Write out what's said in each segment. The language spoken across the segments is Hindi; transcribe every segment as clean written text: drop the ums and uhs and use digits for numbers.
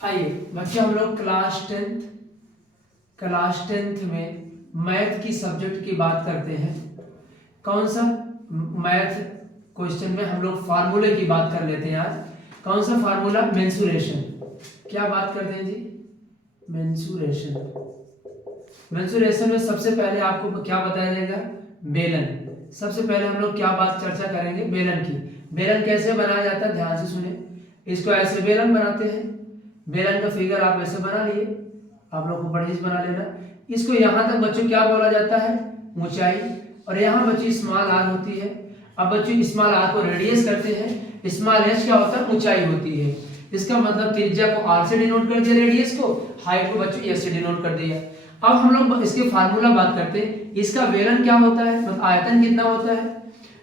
आइए बच्चों, हम लोग क्लास टेंथ में मैथ की सब्जेक्ट की बात करते हैं। कौन सा मैथ क्वेश्चन में हम लोग फार्मूले की बात कर लेते हैं आज। कौन सा फार्मूला? मेंसुरेशन। क्या बात करते हैं जी? मेंसुरेशन। मेंसुरेशन में सबसे पहले आपको क्या बताया जाएगा? बेलन। सबसे पहले हम लोग क्या बात चर्चा करेंगे? बेलन की। बेलन कैसे बनाया जाता है, ध्यान से सुने। इसको ऐसे बेलन बनाते हैं। बेलन का फिगर आप ऐसे बना लिए, आप लोग को बड़ी बना लेना। इसको यहाँ तक बच्चों क्या बोला जाता है? ऊंचाई। और यहाँ बच्चों स्मॉल आर होती है। अब बच्चों स्मॉल आर को रेडियस करते हैं। स्मॉल एच क्या होता है? ऊंचाई होती है। इसका मतलब त्रिज्या को आर से डिनोट कर दिया, रेडियस को, हाइट को बच्चों एच से डिनोट कर दिया। अब हम लोग इसके फार्मूला बात करते हैं। इसका बेलन क्या होता है, मतलब आयतन कितना होता है।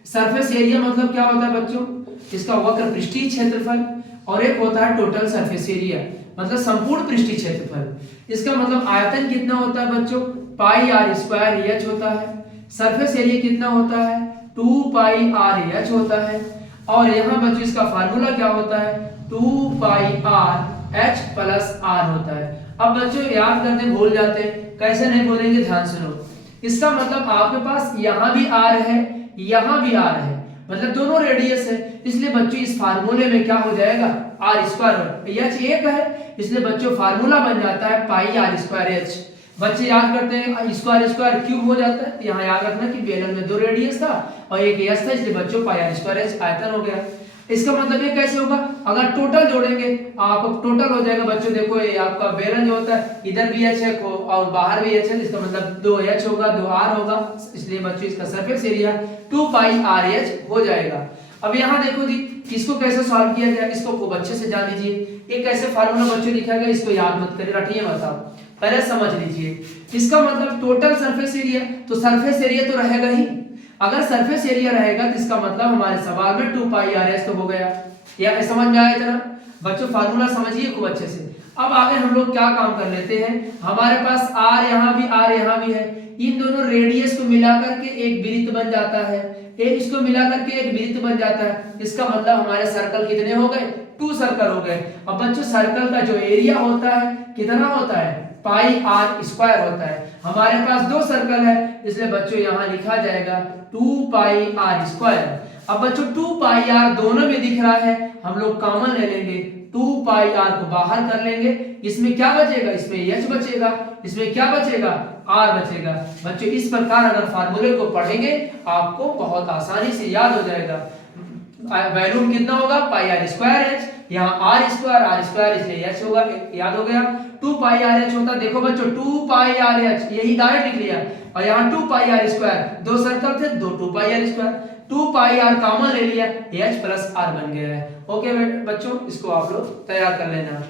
सरफेस एरिया मतलब क्या होता है बच्चों? इसका वक्र पृष्ठीय क्षेत्रफल। और एक होता है टोटल सरफेस एरिया, मतलब संपूर्ण पृष्ठीय क्षेत्रफल। इसका मतलब आयतन कितना होता है बच्चों? पाई आर स्क्वायर एच होता है। सरफेस एरिया कितना होता है? 2 पाई आर एच होता है। और यहाँ बच्चों इसका फार्मूला क्या होता है? 2 pi R H plus are होता है। अब बच्चों याद करते भूल जाते हैं, कैसे नहीं भूलेंगे, ध्यान सुनो। इसका मतलब आपके पास यहाँ भी आर है, यहाँ भी आर है, मतलब दोनों रेडियस है। इसलिए बच्चों इस फार्मूले में क्या हो जाएगा? Are square. एच एक है, इसलिए बच्चों फार्मूला बन जाता है पाई आर स्क्वायर एच। बच्चे याद करते हैं स्क्वायर स्क्वायर क्यूब हो जाता है। यहाँ याद रखना कि बेलन में 2 रेडियस था और एक एच था, इसलिए बच्चों पाई आर स्क्वायर एच आयतन हो गया। इसका मतलब ये कैसे होगा? अगर टोटल जोड़ेंगे आपको टोटल हो जाएगा बच्चों। देखो ये आपका बेलन जो होता है, इधर भी एच है और बाहर भी एच है, इसका मतलब 2 एच होगा, 2 आर होगा। इसलिए बच्चों इसका surface area 2 pi R H हो जाएगा। अब यहाँ देखो जी, इसको कैसे सॉल्व किया गया, इसको खूब अच्छे से जान लीजिए। ये कैसे फार्मूला बच्चों लिखा गया, इसको याद मत करिए, रटिए मत आप, पहले समझ लीजिए। इसका मतलब टोटल सरफेस एरिया, तो सरफेस एरिया तो रहेगा ही। अगर सरफेस एरिया रहेगा तो इसका मतलब हमारे सवाल में 2 पाई आर एच तो हो गया। या समझ में आया इतना? बच्चों फार्मूला समझिए खूब अच्छे से। अब आगे हम लोग क्या काम कर लेते हैं, हमारे पास आर यहाँ भी है। इन दोनों रेडियस को मिलाकर के एक वृत्त बन जाता है, एक इसको मिलाकर के एक वृत्त बन जाता है। इसका मतलब हमारे सर्कल कितने हो गए? 2 सर्कल हो गए। अब बच्चों सर्कल का जो एरिया होता है कितना होता है? पाई आर स्क्वायर होता है। हमारे पास 2 सर्कल है, इसलिए बच्चों यहाँ लिखा जाएगा 2 पाई आर स्क्वायर। अब बच्चों 2 पाई आर दोनों में दिख रहा है, हम लोग कॉमन ले लेंगे, 2 पाई आर को बाहर कर लेंगे। इसमें क्या बचेगा? इसमें एच बचेगा। इसमें क्या बचेगा? आर बचेगा। बच्चों इस प्रकार अगर फार्मूले को पढ़ेंगे आपको बहुत आसानी से याद हो जाएगा। वैल्यू कितना होगा? पाई आर स्क्वायर एच, यहाँ आर स्क्वायर इसलिए एच होगा, याद हो गया। 2 पाई आर एच होता, देखो बच्चों 2 पाई आर एच, यही डायरेक्ट लिख लिया। और यहाँ 2 पाई आर स्क्वायर, 2 सर्कल थे, 2 pi R square, 2 pi R common ले लिया, एच प्लस आर बन गया है। ओके बच्चों, इसको आप लोग तैयार कर लेना।